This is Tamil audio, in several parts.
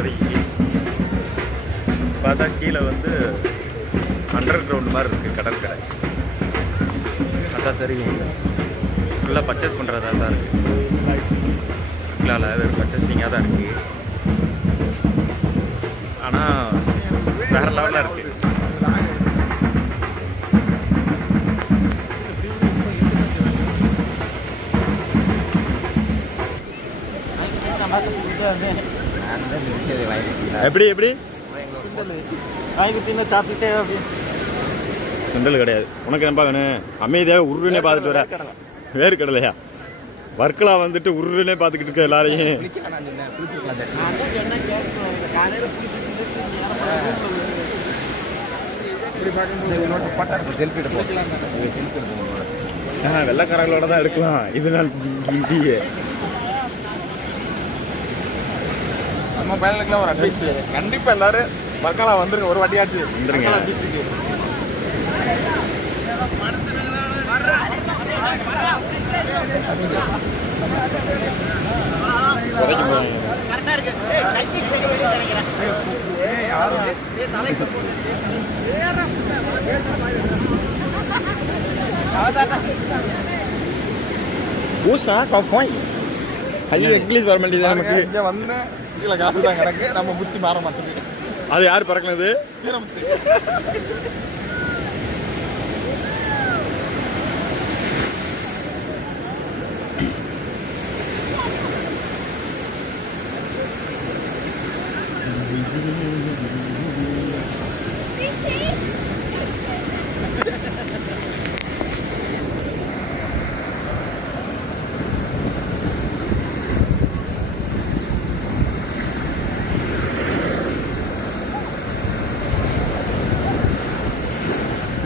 இப்போதைக்கு பார்த்தா கீழே வந்து அண்டர் கிரவுண்ட் மாதிரி இருக்குது கடற்கரை. அதான் தெரியும். ஃபுல்லாக பர்ச்சேஸ் பண்ணுறதா தான் இருக்குது. இல்லை வெறும் பர்ச்சேசிங்காக தான் இருக்குது. ஆனால் வேறு லெவலில் இருக்குது. எப்படி எப்படி சாப்பிட்டுட்டே சுண்டல் கிடையாது. உனக்கு என்ன வேணும்? அமைதியாக உருன்னே பார்த்துட்டு வர. வேறு கடலையா? வர்க்கலா வந்துட்டு உருன்னே பார்த்துக்கிட்டு இருக்க எல்லாரையும். வெள்ளைக்காரங்களோட தான் எடுக்கலாம். இது நான் நம்ம பையனுக்குலாம் ஒரு அட்வைஸ், கண்டிப்பாக எல்லாரும் வர்க்கலா வந்துருங்க, ஒரு வாட்டியாச்சு வந்துருங்க. பீச்சுக்கு ஊசா காஃபாய் அது இங்கிலீஷ் வர மாட்டேங்குது நமக்கு. இங்கே வந்து கீழே காசு தான் கிடக்கு, நம்ம புத்தி மாற மாட்டேங்குது. அது யார் பறக்கினது? வீரமுத்து.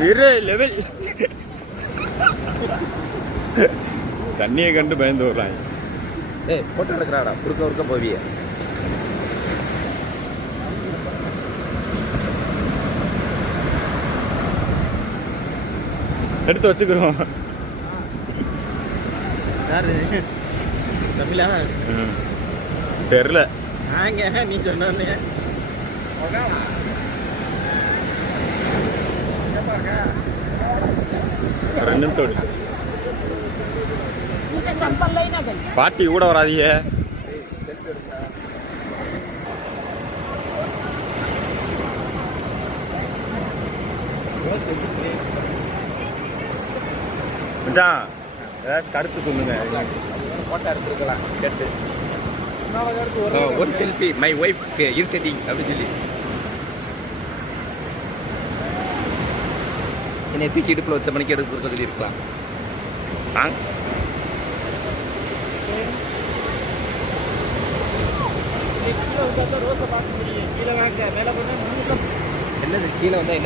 வேறு லெவல். தண்ணியை கண்டு பயந்து விடுறாங்க. போட்டோ எடுக்கிறாடா, குறுக்க போவிய. எடுத்து வச்சுக்கிறோம். தமிழா தெரியல. நீ சொன்ன 2 நிமிஷம் ஓடிச்சு. பாட்டி கூட வராதீங்க. மச்சான் ஏதாச்சும் கருத்து சொல்லுங்க. போட்டோ எடுத்துருக்கலாம். கேட்டு ஒன் செல்ஃபி மை ஒய்ஃப் இருக்கட்டிங் அப்படின்னு சொல்லி என்னை தூக்கி இடுப்பில் வச்ச மணிக்கு எடுத்து கொடுக்க சொல்லியிருக்கலாம். என்னது கீழே வந்தால் என்ன